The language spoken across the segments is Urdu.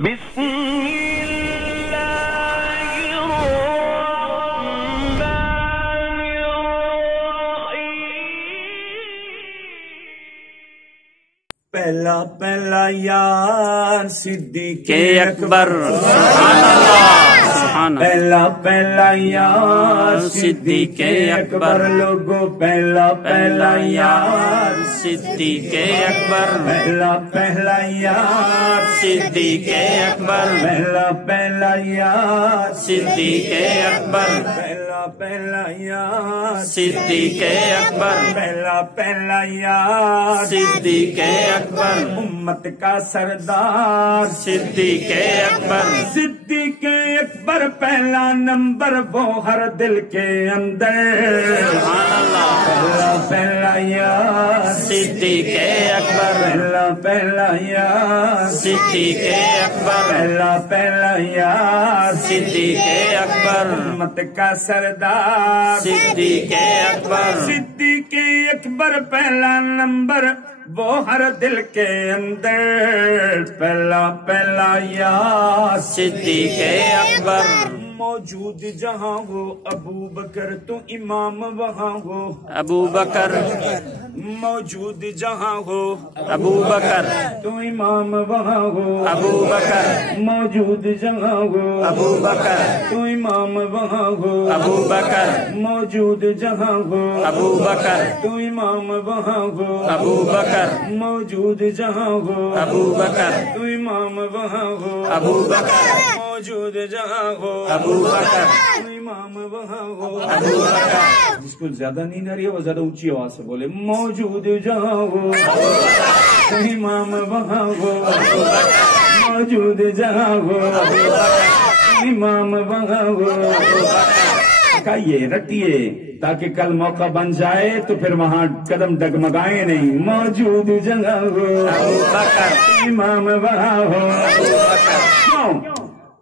بسم اللہ الرحمن الرحیم۔ پہلا پہلا یار صدیق اکبر سبحان اللہ سبحان اللہ۔ پہلا پہلا یار صدیق اکبر لوگوں پہلا پہلا یار صدیق اکبر پہلا پہلا یار صدیق اکبر پہلا پہلا یار صدیق اکبر پہلا پہلا یار صدیق اکبر پہلا پہلا یار صدیق اکبر امت کا سردار صدیق اکبر صدیق اکبر پہلا نمبر وہ ہر دل کے اندر سبحان اللہ۔ پہلا پہلا یار صدیق اکبر پہلا پہلا یار صدیق اکبر پہلا پہلا یار صدیق اکبر امت کا سردار صدیق اکبر صدیق اکبر پہلا نمبر وہ ہر دل کے اندر پہلا پہلا یار صدیق اکبر موجود جہاں ہو ابو بکر تو امام وہاں ہو ابو بکر موجود جہاں ہو ابو بکر تو امام وہاں ہو ابو بکر موجود جہاں ہو ابو بکر تو امام وہاں ہو ابو بکر موجود جہاں ہو ابو بکر تو امام وہاں ہو ابو بکر موجود جہاں ہو ابو بکر تو امام وہاں ہو ابو بکر موجود جہاں ہو ابو بکر تو امام وہاں ہو ابو بکر جس کو زیادہ نیند آ رہی ہے وہ زیادہ اونچی آواز سے بولے موجود جہاں ہو تو امام وہاں ہو موجود جہاں ہو امام وہاں ہو کہیے رٹیے تاکہ کل موقع بن جائے تو پھر وہاں قدم ڈگمگائے نہیں موجود جگہ ہو ابو بکر امام وہاں ہو کیوں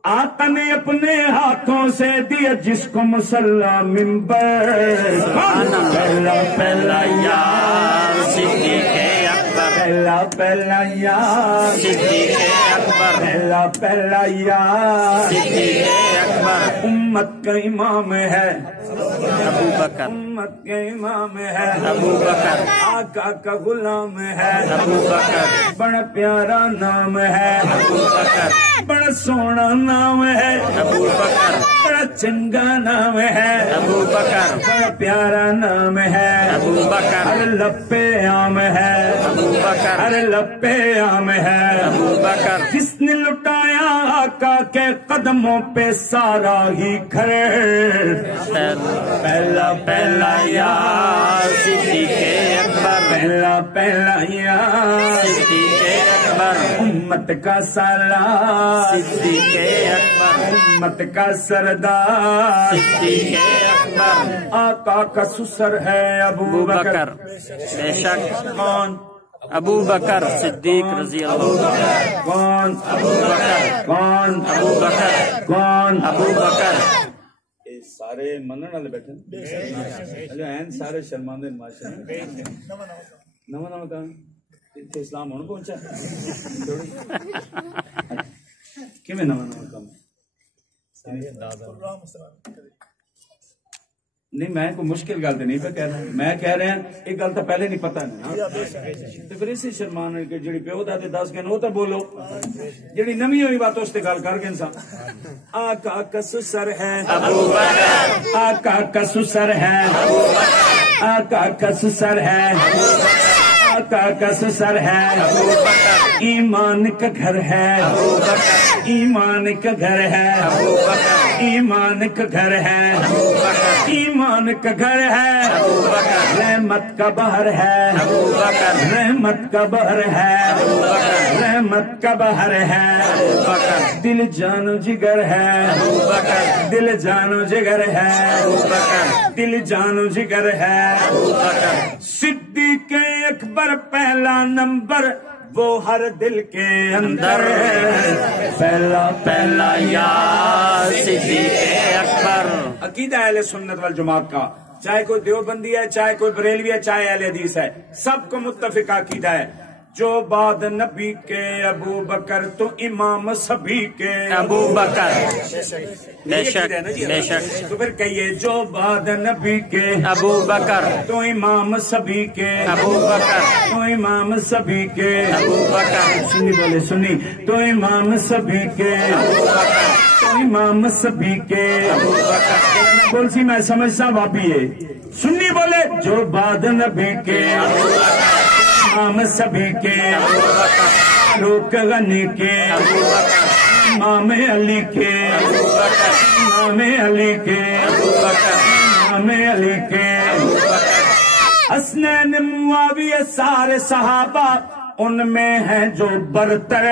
آقا نے اپنے ہاتھوں سے دیا جس کو مسلح منبر پہلا پہلا یار صدیق اکبر پہلا پہلا یار صدیق اکبر پہلا پہلا یار صدیق اکبر امت کا امام ہے ابو بکر امت کا امام ہے ابو بکر آقا کا غلام ہے ابو بکر بڑا پیارا نام ہے ابو بکر بڑا سونا نام ہے ابو بکر بڑا چنگا نام ہے ابو بکر بڑا پیارا نام ہے ابو بکر ارے لپے عام ہے ابو بکر ارے لپے عام ہے ابو بکر جس نے لٹایا آقا کے قدموں پہ سارا ہی گھر پہلا پہلا یار صدیق اکبر پہلا پہلا یار صدیق اکبر امت کا سالار صدیق اکبر امت کا سردار صدیق اکبر آقا کا سسر ہے ابو بکر بے شک کون ابو بکر صدیق رضی اللہ عنہ کون ابو بکر کون ابو بکر کون ابو بکر سارے منن والے بیٹھے ہیں سارے شرماندے معاشرے نواں نواں کام اتنے اسلام ہوں پہنچا کیویں نواں نواں کام نہیں میں کوئی مشکل گل تو نہیں پہ کہہ رہا میں کہہ رہا ایک گل تو پہلے نہیں پتا تو پھر اسی شرمان کہ جی پیو دادے دس گئے وہ تو بولو جی نمی ہوئی بات اس گل کر گئے انسان آقا کا سسر ہے ابو بکر آقا کا سسر ہے آقا کا سسر ہے آقا کا سسر ہے ایمان کا گھر ہے ایمان کا گھر ہے ایمان کا گھر ہے ایمان کا گھر ہے رحمت کا بہر ہے رحمت کا بہر ہے رحمت کا بہر ہے دل جانو جگر ہے دل جانو جگر ہے دل جانو جگر ہے صدیق اکبر پہلا نمبر وہ ہر دل کے اندر پہلا پہلا یار صدیق اکبر عقیدہ اہل سنت والجماعت کا چاہے کوئی دیوبندی ہے چاہے کوئی بریلوی ہے چاہے اہل حدیث ہے سب کو متفق عقیدہ ہے جو بعد نبی کے ابو بکر تو امام سبھی کے ابو بکر بے شک بے شک تو پھر کہیے جو بعد نبی کے ابو بکر تو امام سبھی کے ابو بکر تو امام سبھی کے ابو بکر سنی بولے سنی تو امام سبھی کے ابو بکر تو امام سبھی کے ابو بکر کون سی میں سمجھتا واپی ہے سنی بولے جو بعد نبی کے امام سبھی کے ابو بکر فاروق غنی کے ابو بکر امام علی کے ابو بکر امام علی کے ابو بکر امام علی کے ابو بکر حسنین معاویہ سارے صحابہ ان میں ہے جو برتر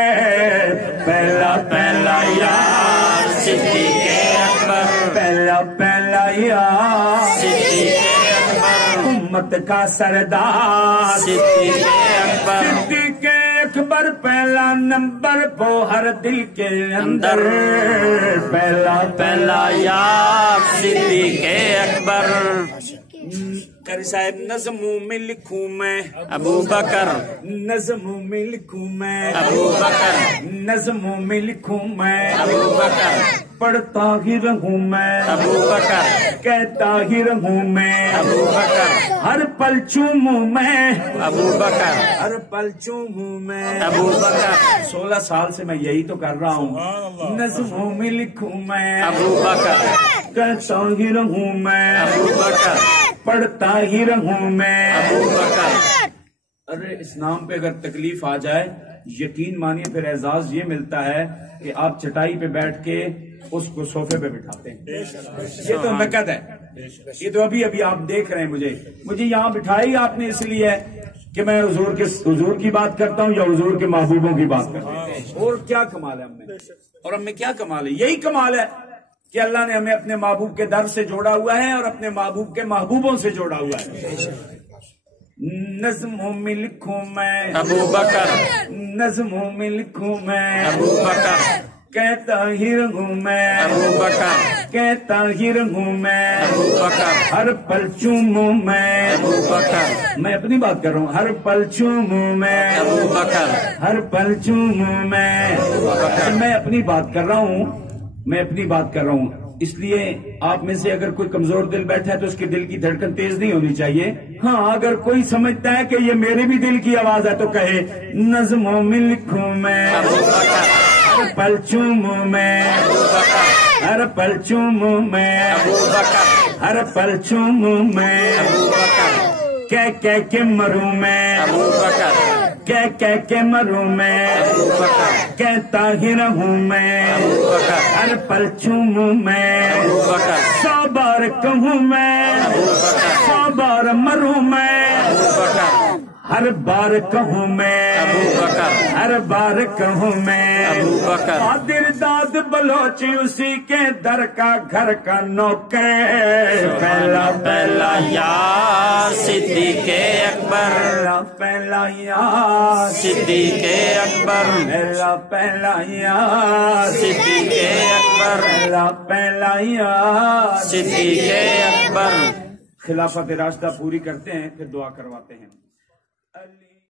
پہلا پہلا یار صدیق اکبر پہلا پہلا یار صدیق اکبر امت کا سردار صدیق اکبر صدیق اکبر پہلا نمبر وہ ہر دل کے اندر پہلا پہلا یار صدیق اکبر قاری صاحب نظموں میں لکھوں میں ابو بکر نظموں میں لکھوں میں ابو بکر نظموں میں لکھوں میں ابو بکر پڑھتا ہی رہوں میں ابو بکر کہتا ہی رہوں میں ابو بکر ہر پل چوموں میں ابو بکر ہر پل چوموں میں ابو بکر 16 سال سے میں یہی تو کر رہا ہوں نظموں میں لکھوں میں ابو بکر کہتا ہی رہوں میں ابو بکر پڑھتا ہی رہوں میں ابو بکر ارے اس نام پہ اگر تکلیف آ جائے یقین مانیے پھر اعزاز یہ ملتا ہے کہ آپ چٹائی پہ بیٹھ کے اس کو صوفے پہ بٹھاتے ہیں یہ تو نقد ہے یہ تو ابھی آپ دیکھ رہے ہیں مجھے یہاں بٹھائی آپ نے اس لیے کہ میں حضور کی بات کرتا ہوں یا حضور کے محبوبوں کی بات کرتا ہوں اور کیا کمال ہے ہم میں اور ہم میں کیا کمال ہے یہی کمال ہے کہ اللہ نے ہمیں اپنے محبوب کے در سے جوڑا ہوا ہے اور اپنے محبوب کے محبوبوں سے جوڑا ہوا ہے نظموں میں لکھوں میں ابو بکر نظموں میں لکھوں میں ابو بکر کہتا ہی رہوں میں ابو بکر کہتا ہی رہوں میں ابو بکر ہر پل چوموں میں ابو بکر میں اپنی بات کر رہا ہوں ہر پل چوموں میں ابو بکر ہر پل چوموں میں میں اپنی بات کر رہا ہوں اس لیے آپ میں سے اگر کوئی کمزور دل بیٹھا ہے تو اس کے دل کی دھڑکن تیز نہیں ہونی چاہیے ہاں اگر کوئی سمجھتا ہے کہ یہ میرے بھی دل کی آواز ہے تو کہے نظموں میں لکھوں میں ابو بکر ہر پل چوموں میں ابو بکر ہر پل چوموں میں ابو بکر ہر پل چوموں میں ابو بکر کہہ کے مروں میں ابو بکر کہہ کے مروں میں ابو بکر کہتا ہی رہوں میں ابو بکر ہر پل چوموں میں ابو بکر 100 بار کہوں میں ابو بکر 100 بار مروں میں ابو بکر ہر بار کہوں میں ابو بکر ہر بار کہوں میں ابو بکر قادر داد بلوچ اسی کے در کا گھر کا نوکر پہلا پہلا یار صدیق اکبر پہلا یار صدیق اکبر پہلا یار صدیق اکبر پہلا یار صدیق اکبر خلافت راستہ پوری کرتے ہیں پھر دعا کرواتے ہیں